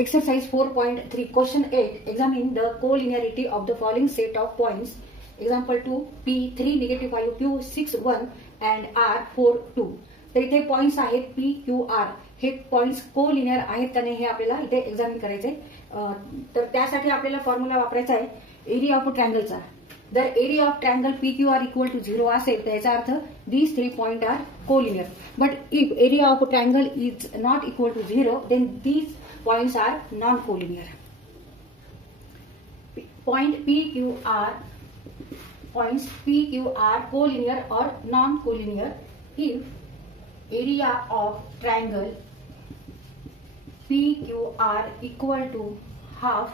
Exercise 4.3 question 8 examine the collinearity of the following set of points. Example 2 P 3 negative 5 Q 6 1 and R 4 2. तर इथे points आहेत P Q R हे points collinear आहेत का नाही हे आपल्याला इथे एक्झामिन करायचे. तर त्यासाठी आपल्याला फॉर्म्युला वापरायचा आहे एरिया ऑफ ट्रायंगलचा. जर area of triangle PQR equal to 0 असेल तर याचा अर्थ these 3 point are collinear. But if area of triangle is not equal to 0 then these points are non-collinear. Points PQR collinear or non-collinear if area of triangle PQR equal to half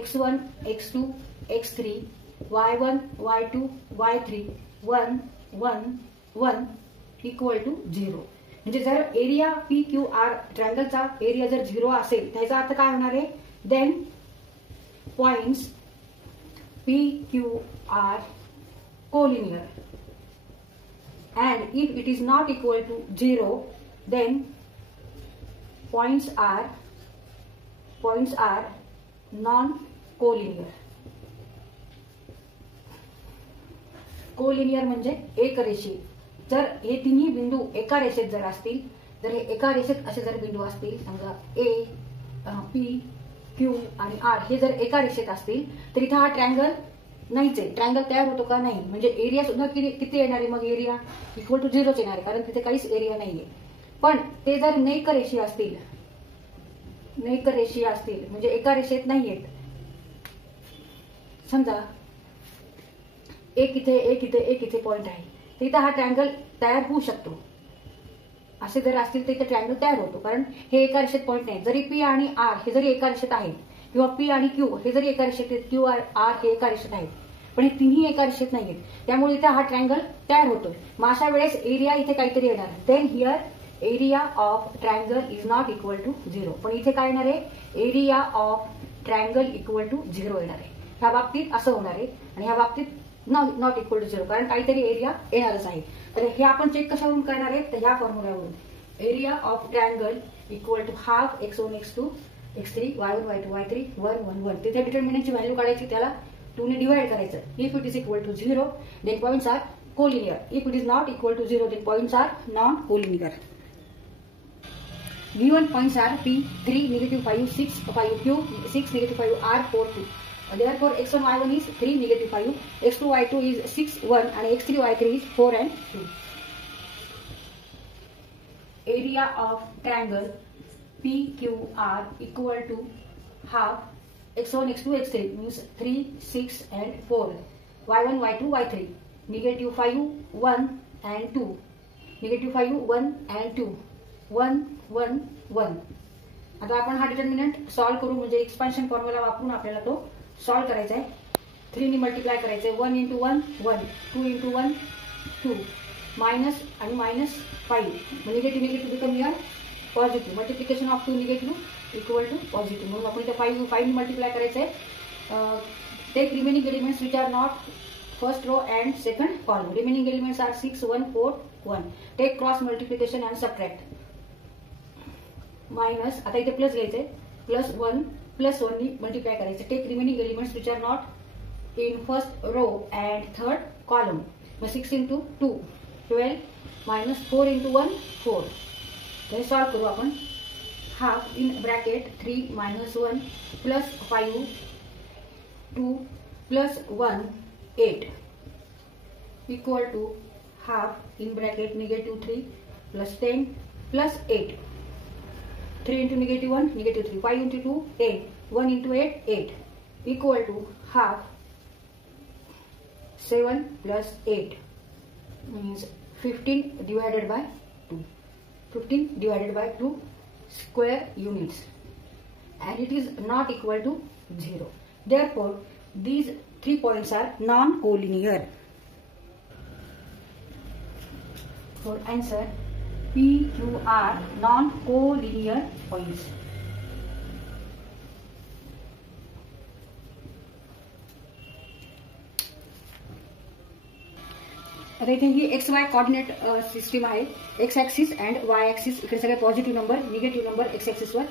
x1 x2 x3 y1 y2 y3 1 1 1 equal to 0. म्हणजे जर area PQR ट्रायंगलचा area जर 0 असेल त्याचा अर्थ काय होणार आहे. Then points PQR collinear and if it is not equal to 0 then points are non collinear. Collinear म्हणजे एकरेषीय. जर हे तिन्ही बिंदू एका रेषेत जर असतील, जर हे एका रेषेत असे जर बिंदू असतील, समजा A P Q आणि R हे जर एका रेषेत असतील तर इथे हा ट्रायंगल नाहीच आहे. ट्रायंगल तयार होतो का नाही, म्हणजे एरिया सुद्धा किती येणार आहे. मग एरिया इक्वल टू 0 येणार आहे कारण तिथे काहीच एरिया नाहीये. पण ते जर नैकरेषीय असतील म्हणजे एका रेषेत नाहीयेत, समजा एक इथे पॉइंट आहे, तिथे हा ट्रायंगल तयार होऊ शकतो. असे जर असतील तर इथे ट्रायंगल तयार होतो कारण हे एका रेषेत पॉइंट नाही. जरी P आणि R हे जरी एका रेषेत आहेत किंवा P आणि Q हे जरी एका रेषेत आहेत, Q R हे एका रेषेत आहेत, पण हे तिन्ही एका रेषेत नाहीयेत, त्यामुळे इथे हा ट्रायंगल तयार होतोय. मग अशा वेळेस एरिया इथे काहीतरी येणार. Then here area of triangle is not equal to 0. पण इथे काय येणार आहे, area of triangle equal to 0 येणार आहे. ह्या बाबतीत असं होणार आहे आणि ह्या बाबतीत नॉट इक्वल टू 0 कारण काहीतरी एरिया येणारच आहे. तर हे आपण चेक कशावरून करणार आहे तर ह्या फॉर्म्युलावरून. Area of triangle equal to half x1 x2 x3 y1 y2 y3 1 1 1. तिथे डिटर्मिनंटची व्हॅल्यू काढायची, त्याला 2 ने डिवाइड करायचं. If it is equal to 0 then points are collinear. If it is not equal to 0 then points are non collinear. Given points are P 3 negative 5 6 5 Q 6 negative 5 R 4 2. Therefore x1 y1 is 3 negative 5, x2 y2 is 6 1 and x3 y3 is 4 and 2. Area of triangle PQR equal to half x1 x2 x3 means 3 6 and 4, y1 y2 y3, negative 5 1 and 2, negative 5 1 and 2, 1 1 1. आता आपण हा determinant solve करू, म्हणजे expansion formula वापरून आपल्याला तो solve करायचा आहे. 3 ने मल्टिप्लाय करायचंय. 1 into 1 1, 2 into 1 2, मायनस आणि minus 5, negative become here positive. Multiplication of 2 negative equal to positive. म्हणून आपण इथे 5 ने मल्टिप्लाय करायचंय. Take remaining elements which are not first row and second column. Remaining elements are 6 1 4 1. Take cross multiplication and subtract. Minus आता इथे plus घ्यायचंय, plus 1 ने multiply करायचं. Take remaining elements which are not in first row and third column. मग 6 into 2 12 minus 4 into 1 4. तर solve करू आपण. Half in bracket 3 minus 1 plus 5 2 plus 1 8 equal to half in bracket negative 3 plus 10 plus 8. 3 into negative 1 negative 3, 5 into 2 10, 1 into 8 8 equal to half 7 plus 8 means 15 divided by 2. 15 divided by 2 square units and it is not equal to 0. Therefore, these 3 points are non-collinear. For answer, PQR non-collinear points. आता इथे ही XY coordinate system आहे. X axis and Y axis इकडे सगळे positive number, negative number X ऍक्सिसवर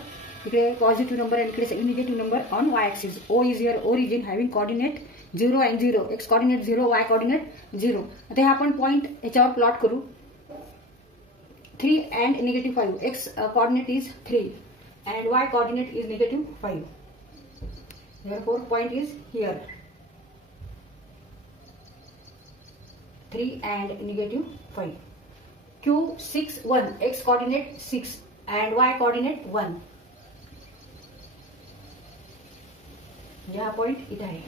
इकडे positive number आणि इकडे negative number on Y axis. O is your origin having coordinate 0 and 0. X coordinate 0, Y coordinate 0. आता हे आपण पॉईंट याच्यावर प्लॉट करू. 3 and negative 5. X coordinate is 3 and y coordinate is negative 5. Therefore point is here. 3 and negative 5. Q 6 1. X coordinate 6 and y coordinate 1. हा point इथे आहे.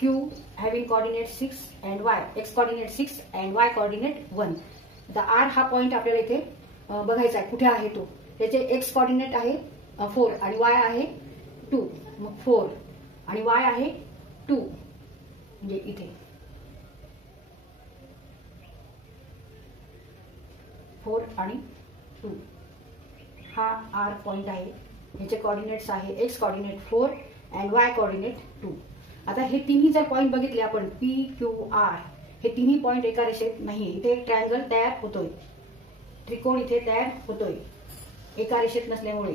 Q having coordinate 6 and y. X coordinate 6 and y coordinate 1. आता R हा point आपल्याला इथे बघायचा आहे कुठे आहे तो. त्याचे एक्स कॉर्डिनेट आहे 4 आणि वाय आहे 2. मग 4 आणि वाय आहे 2 म्हणजे इथे 4 आणि 2 हा आर पॉइंट आहे. ह्याचे कॉर्डिनेट्स आहे x coordinate 4 and y coordinate 2. आता हे तिन्ही जर पॉइंट बघितले आपण पी क्यू आर, हे तिन्ही पॉइंट एका रेषेत नाही. इथे एक ट्रायंगल तयार होतोय, त्रिकोण इथे तयार होतोय एका रेषेत नसल्यामुळे.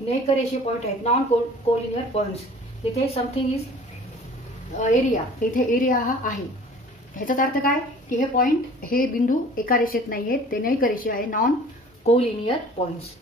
नेक रेषीय पॉइंट आहेत, नॉन कोलिनियर पॉइंट्स. इथे समथिंग इज एरिया, इथे एरिया हा आहे. ह्याचाच अर्थ काय की हे पॉइंट हे बिंदू एका रेषेत नाहीयेत, ते नैक रेषीय आहे, नॉन कोलिनियर पॉइंट्स.